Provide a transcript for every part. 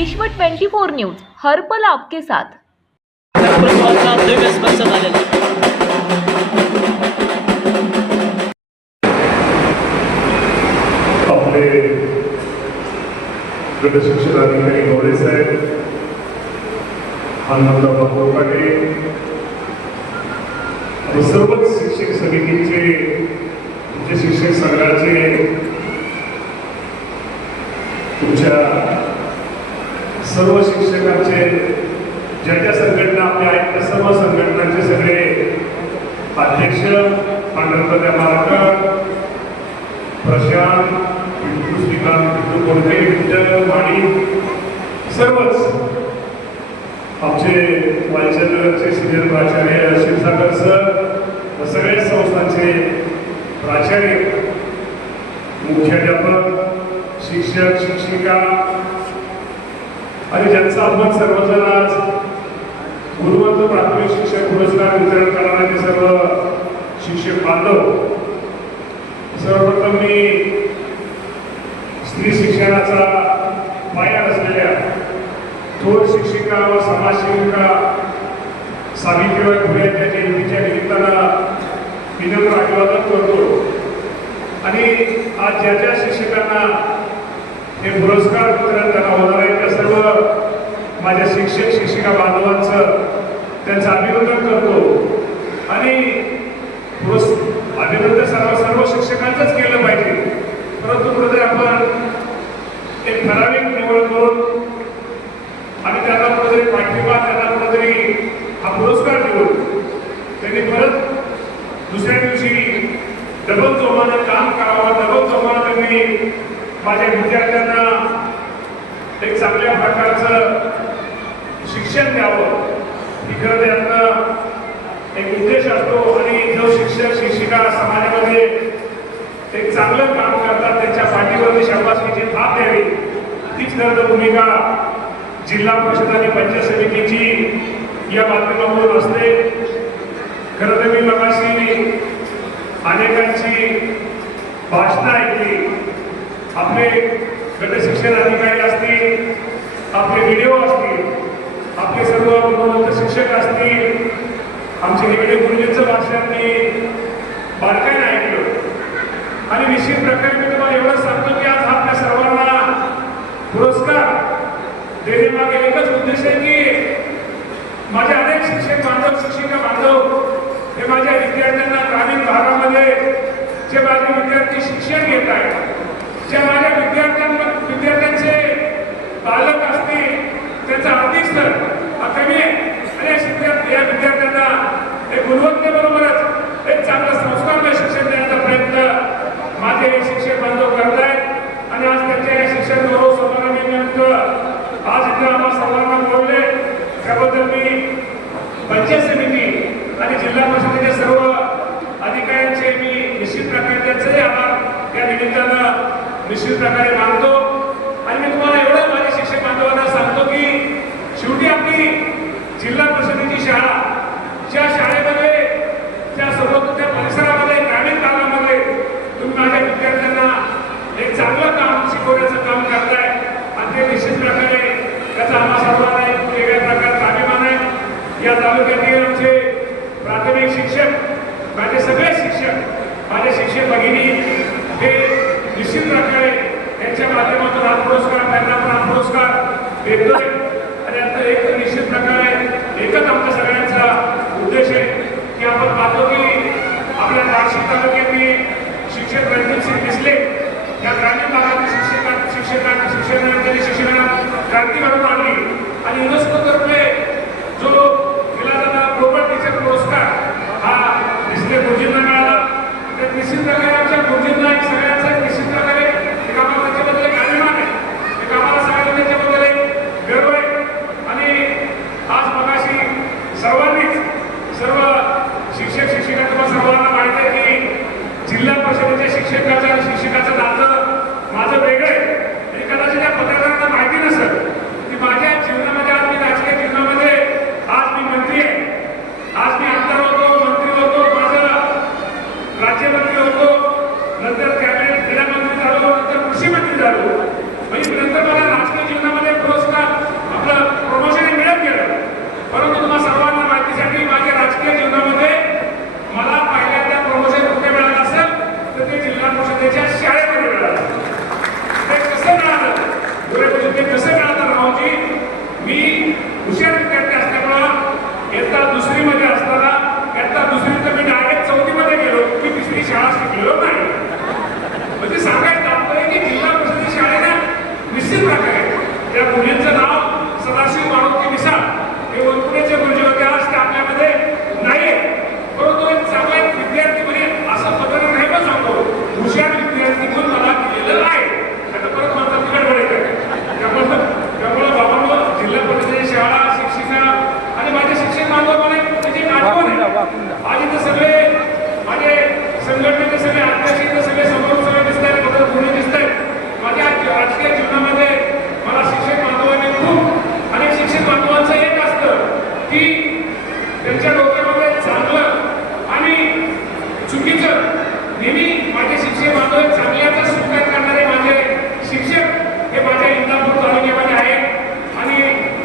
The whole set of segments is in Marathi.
विश्व 24 न्यूज हर पल आपके साथ। प्रभावाचा दिव्य स्पर्श झालेला आपले गट शिक्षणाधिकारी गौरे साहेब, आनंदराव कोकाटे आणि सर्वच शिक्षक समितीचे, तुमचे शिक्षक संघाचे, तुमच्या सर्व शिक्षकांचे, ज्या ज्या संघटना आपल्या आहेत त्या सर्व संघटनांचे सगळे अध्यक्ष, पांढरकल्या मालकर, प्रशांत, पिंटू श्रीकांत, पिंटू कोणते, विठ्ठल माळी, सर्वच आमचे वालचंद्रचे सिनियर प्राचार्य शिवसागर सर, सगळ्या संस्थांचे प्राचार्य, मुख्याध्यापक, शिक्षक, शिक्षिका आणि ज्यांचा आपण सर्वजण आज गुणवंत प्राथमिक शिक्षक पुरस्कार वितरण करणारे सर्व शिक्षक बांधव, सर्वप्रथम मी स्त्री शिक्षणाचा पाया असलेल्या थोर शिक्षिका व समाजसेविका सावित्रीबाई फुले यांच्या जयंतीच्या निमित्तानं विनम्र अभिवादन करतो आणि आज ज्या ज्या शिक्षकांना हे पुरस्कार वितरण त्यांना होणार आहे त्या सर्व माझ्या शिक्षक शिक्षिका बांधवांचं त्यांचं अभिनंदन करतो आणि अभिनंदन सर्व शिक्षकांचंच केलं पाहिजे, परंतु कुठेतरी आपण एक ठराविक निवड करून आणि त्यांना कुठेतरी पाठिंबा, त्यांना कुठेतरी हा पुरस्कार देऊन त्यांनी परत दुसऱ्या दिवशी डबल जोमानं काम करावं, डबल जोमानं त्यांनी माझ्या विद्यार्थ्यांना एक चांगल्या प्रकारचं शिक्षण द्यावं, ही खरं त्यातनं एक उद्देश असतो आणि जो शिक्षक शिक्षिका समाजामध्ये एक चांगलं काम करतात त्यांच्या पाठीवरती शाबासकीची थाप द्यावी, तीच खरं तर भूमिका जिल्हा परिषद आणि पंचायत समितीची या माध्यमातून असते. खरं तर मी मगाशी अनेकांची भाषणं ऐकली, आपले गट शिक्षण अधिकारी असतील, आपले व्हिडिओ असतील, आपले सर्व गुणवंत शिक्षक असतील, आमचे निगडे गुरुजींचं भाषण मी बारकाईने ऐकलं आणि निश्चित प्रकारे मी तुम्हाला एवढं सांगतो की आज आपल्या सर्वांना पुरस्कार देण्यामागे एकच उद्देश आहे की माझे अनेक शिक्षक बांधव, शिक्षिका बांधव हे माझ्या विद्यार्थ्यांना ग्रामीण भागामध्ये जे माझे विद्यार्थी शिक्षण घेत आहेत, ज्या माझ्या विद्यार्थ्यांचे पालक असतील त्यांचा आर्थिक स्तर कमी आहे आणि या विद्यार्थ्यांना एक गुणवत्तेबरोबरच एक चांगलं संस्कारमय शिक्षण देण्याचा प्रयत्न माझे शिक्षक बांधव करत आहेत आणि आज त्यांच्या या शिक्षण गौरव समारंभानिमित्त आज इथं आम्हाला सर्वांना बोलले त्याबद्दल मी पंचायत समिती आणि जिल्हा परिषदेच्या सर्व अधिकाऱ्यांचे मी निश्चित प्रकारे त्यांचेही आभार या निमित्तानं निश्चित प्रकारे मानतो आणि मी तुम्हाला एवढं माझ्या शिक्षक बांधवांना सांगतो की शेवटी आपली जिल्हा परिषदेची शाळा, ज्या शाळेमध्ये त्या सर्वोत्तम परिसरामध्ये ग्रामीण भागामध्ये तुम्ही माझ्या विद्यार्थ्यांना एक चांगलं काम शिकवण्याचं काम करताय आणि ते निश्चित प्रकारे त्याचा आम्हा सर्वांना एक वेगळ्या प्रकारचा अभिमान आहे. या तालुक्यातील आमचे प्राथमिक शिक्षक, माझे सगळे शिक्षक, माझे शिक्षक भगिनी हे निश्चित प्रकारे त्यांच्या माध्यमातून हा पुरस्कार, त्यांना पण हा पुरस्कार देतोय आणि आता एक निश्चित प्रकारे एकच आमच्या सगळ्यांचा उद्देश आहे की आपण पाहतो की आपल्या नाशिक तालुक्यातली शिक्षक रणजित सिंग डिसले या ग्रामीण भागातील शिक्षणात क्रांती घडवून आणली आणि युनेस्कोतर्फे जो दिला जाणारा ग्लोबल टीचर पुरस्कार हा डिसले गुरुजींना मिळाला. तर निश्चित प्रकारे आमच्या गुरुजींना एक सगळ्यांचा निश्चित प्रकारे एक आम्हाला त्याच्याबद्दल एक अभिमान आहे, एक आम्हाला सगळ्यांना त्याच्याबद्दल एक गर्व आहे आणि आज मगाशी सर्व शिक्षक शिक्षिका तुम्हाला सर्वांना माहिती आहे की जिल्हा परिषदेच्या शिक्षकाचं आणि शिक्षकाचं नातं माझं वेगळं आहे आणि कदाचित या पत्रकारांना माहिती नसेल की माझ्या जीवनामध्ये आज मी राजकीय जीवनामध्ये आज की त्यांच्या डोक्यामध्ये चांगलं आणि चुकीचं नेहमी माझे शिक्षक बांधव चांगल्याचा स्वीकार करणारे माझे शिक्षक हे माझ्या इंदापूर तालुक्यामध्ये आहेत आणि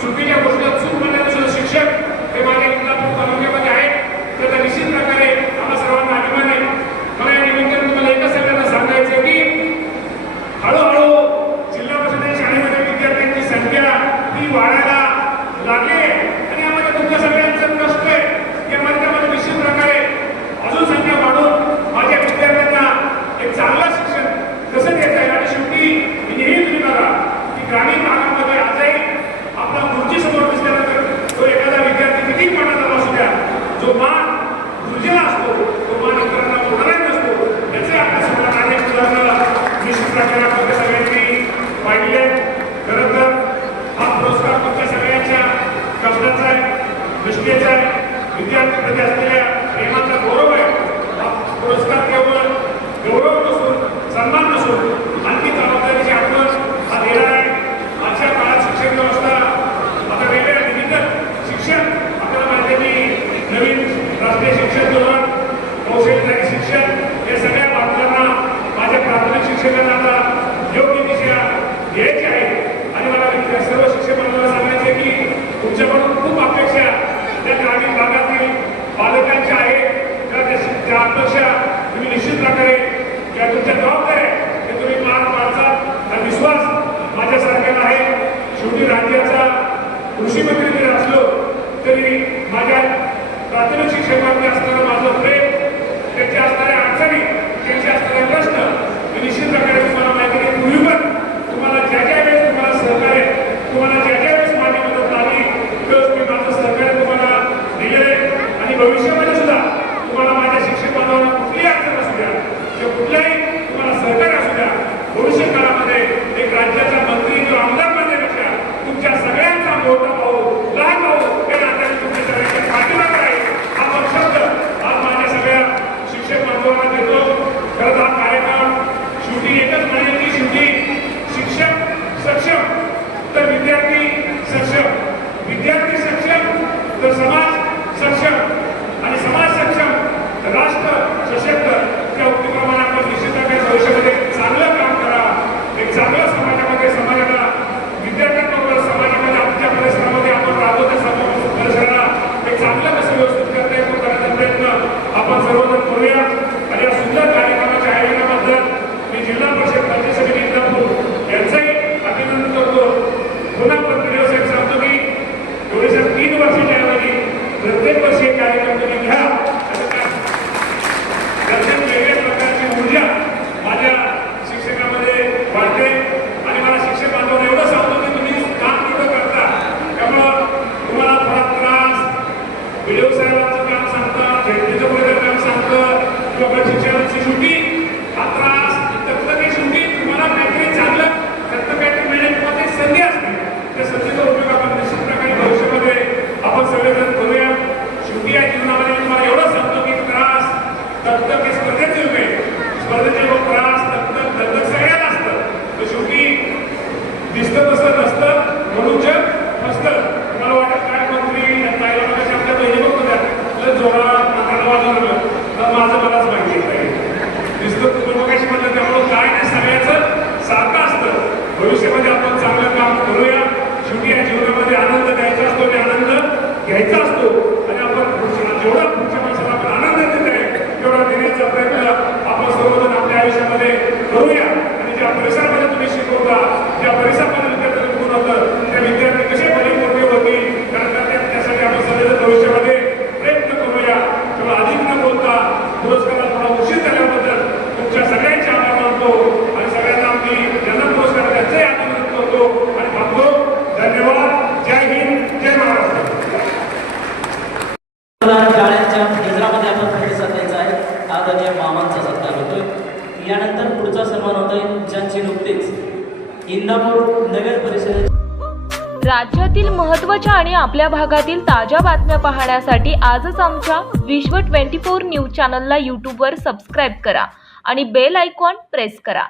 चुकीच्या गोष्टीला चूक म्हणणारे सुद्धा शिक्षक हे माझ्या इंदापूर तालुक्यामध्ये आहेत. तर निश्चित प्रकारे आम्हा सर्वांना अभिमान आहे. मला या निमित्ताने तुम्हाला एकच सगळ्यांना सांगायचं की हळूहळू जिल्हा परिषद शाळेमध्ये विद्यार्थ्यांची संख्या ही वाढायला लागली आणि यामध्ये तुमच्या सगळ्यांचं कष्ट आहे. या माध्यमामध्ये निश्चित प्रकारे अजून संख्या वाढून माझ्या विद्यार्थ्यांना एक चांगलं शिक्षण कसं देता येईल. आणि शेवटी मी नेहमी तुम्ही बघा की ग्रामीण भागामध्ये आजही आपला खुर्ची समोर दिसल्यानंतर तो एखादा विद्यार्थी किती पणाचा असू द्या, जो मान गुरुजीला असतो तो मान इतरांना होणारच नसतो. याचे आपल्या समोर अनेक उदाहरणं निश्चित प्रकारे आपल्या सगळ्यांनी पाहिली आहेत. खरं तर हा पुरस्कार तुमच्या सगळ्यांच्या कष्टाचा आहे, निष्ठेचा आहे, विद्यार्थ्यांप्रती असलेल्या प्रेमाचा गौरव आहे. हा पुरस्कार केवळ गौरव नसून, सन्मान नसून आणखी जबाबदारीची आपण हा देणार आहे. आजच्या काळात शिक्षण व्यवस्था आता वेगळ्या डिजिटल शिक्षण आपल्याला माहिती आहे की नवीन राष्ट्रीय शिक्षण धोरण, कौशल्यधारी शिक्षण या सगळ्या बाबतींना माझ्या प्राथमिक शिक्षकांना आता योग्य दिशा घ्यायची आहे. आणि मला सर्व शिक्षक बांधवांना सांगायचे की तुमच्याकडून खूप अपेक्षा त्या ग्रामीण भागातील पालकांच्या आहेत. त्या अपेक्षा तुम्ही निश्चित प्रकारे त्या तुमच्या जबाबदाऱ्या ते तुम्ही पार पाडतात हा विश्वास माझ्यासारख्याला आहे. शेवटी राज्याचा कृषी मंत्री जरी असलो तरी माझ्या प्राथमिक शिक्षकांमध्ये असणारं माझं प्रेम, त्यांच्या असणाऱ्या अडचणी, त्यांचे असणारे प्रश्न मी निश्चित प्रकारे तुम्हाला माहिती आहे. पूर्वी पण तुम्हाला ज्या ज्या वेळेस तुम्हाला सहकार्य, तुम्हाला ज्या ज्या वेळेस माझी मदत लागली त्यावेळेस मी माझं सहकार्य तुम्हाला दिलेलं आहे. आणि भविष्यामध्ये सुद्धा तुम्हाला माझ्या शिक्षक बांधवांना कुठलीही अडचण असू द्या किंवा कुठल्याही तुम्हाला सहकार्य असू द्या, भविष्य काळामध्ये एक राज्याचा मंत्री किंवा आमदार बनण्यापेक्षा तुमच्या सगळ्यांचा मोठा भाऊ, लहान भाऊ या नात्याने तुमच्या सगळ्यांच्या पाठीमागे आहे. हा पण शब्द आज माझ्या सगळ्या शिक्षक बांधवांना देतो. खरं हा कार्यक्रम शेवटी एकच म्हणेल की शेवटी शिक्षक सक्षम तर विद्यार्थी सक्षम, विद्यार्थी सक्षम तर समाज सक्षम आणि समाज सक्षम तर राष्ट्र सशक्त. त्या उक्तीप्रमाणे आपण निश्चित प्रकारे भविष्यामध्ये चांगलं काम करा. एक चांगलं समाजाला विद्यार्थ्यांबरोबर समाजामध्ये आमच्या परिसरामध्ये आपण राहतो त्या परिसराला एक चांगलं कसं व्यवस्थित करता येतो करण्याचा प्रयत्न आपण सर्वजण करूया. आणि या सुंदर कार्यक्रमाच्या आयोजनाबद्दल मी जिल्हा परिषद पंचायत समिती इंदापूर यांचंही अभिनंदन करतो. पुन्हा पंतप्रधान साहेब सांगतो की एवढे 3 वर्षाच्या ऐवजी प्रत्येक वर्षी एक कार्यक्रम तुम्ही घ्या. त्याच्यात वेगळ्या प्रकारची ऊर्जा माझ्या शिक्षकामध्ये वाढते. आणि मला शिक्षक बांधवांना एवढं सांगतो की तुम्ही काम तिथं करता त्यामुळं तुम्हाला थोडा त्रास, व्हिडिओ साहेबांचं काम सांगतात, झेडपीचं पुढे काम सांगतं किंवा शिक्षणाची शेवटी हा त्रास दत्तकी शेवटी तुम्हाला काहीतरी चांगलं दत्त काहीतरी मिळण्याची एक संधी असते. त्या संधीचा उपयोग आपण निश्चित प्रकारे भविष्यामध्ये आपण सगळेजण करूया. शेवटी या जीवनामध्ये तुम्हाला एवढं सांगतो की त्रास दत्तक हे स्पर्धेचे युग आहे. स्पर्धेचे युग त्रास दत्तक सगळ्याला असतं. तर शेवटी दिसतं तसं नसतं म्हणून जग फसतं. मला वाटत काय मंत्री ताईला कशी आपल्या बहिणी बघतो त्या जोरात मात्र वाजवलं तर माझं मलाच माहिती आहे. दिसतं तुम्ही मगाशी म्हणलं त्यामुळं काय नाही सगळ्याचं सारखं असतं. भविष्यामध्ये आपण चांगलं काम करूया. शेवटी या जीवनामध्ये आनंद द्यायचा असतो आणि आनंद घ्यायचा असतो. आणि आपण जेवढा पुढच्या माणसाला आपण आनंद देत आहे तेवढा देण्याचा प्रयत्न आपण सर्वजण आपल्या आयुष्यामध्ये करूया. आणि ज्या परिसरामध्ये तुम्ही शिकवता, ज्या परिसरामध्ये विद्यार्थ्यांना शिकवलं त्या विद्यार्थी कसे भले मोठे होतील त्यासाठी आपण सगळेजण भविष्यामध्ये प्रयत्न करूया. तेव्हा अधिक न बोलता पुरस्काराला थोडा उशीर झाल्याबद्दल तुमच्या सगळ्यांचे आभार मानतो आणि सगळ्यांना आम्ही ज्यांना पुरस्कार त्यांचंही अभिनंदन करतो आणि थांबतो. धन्यवाद. जय हिंद, जय महाराष्ट्र. शाळेच्या केंद्रामध्ये आपण प्रतिसाद द्यायचा आहे. आदरणीय मामांचा सत्कार होतोय. यानंतर पुढचा सन्मान होतोय ज्यांची नुकतीच इंदापूर नगर परिषदेत. राज्यातील महत्त्वाच्या आणि आपल्या भागातील ताज्या बातम्या पाहण्यासाठी आजच आमच्या विश्व 24 न्यूज चॅनलला यूट्यूबवर सबस्क्राईब करा आणि बेल आयकॉन प्रेस करा.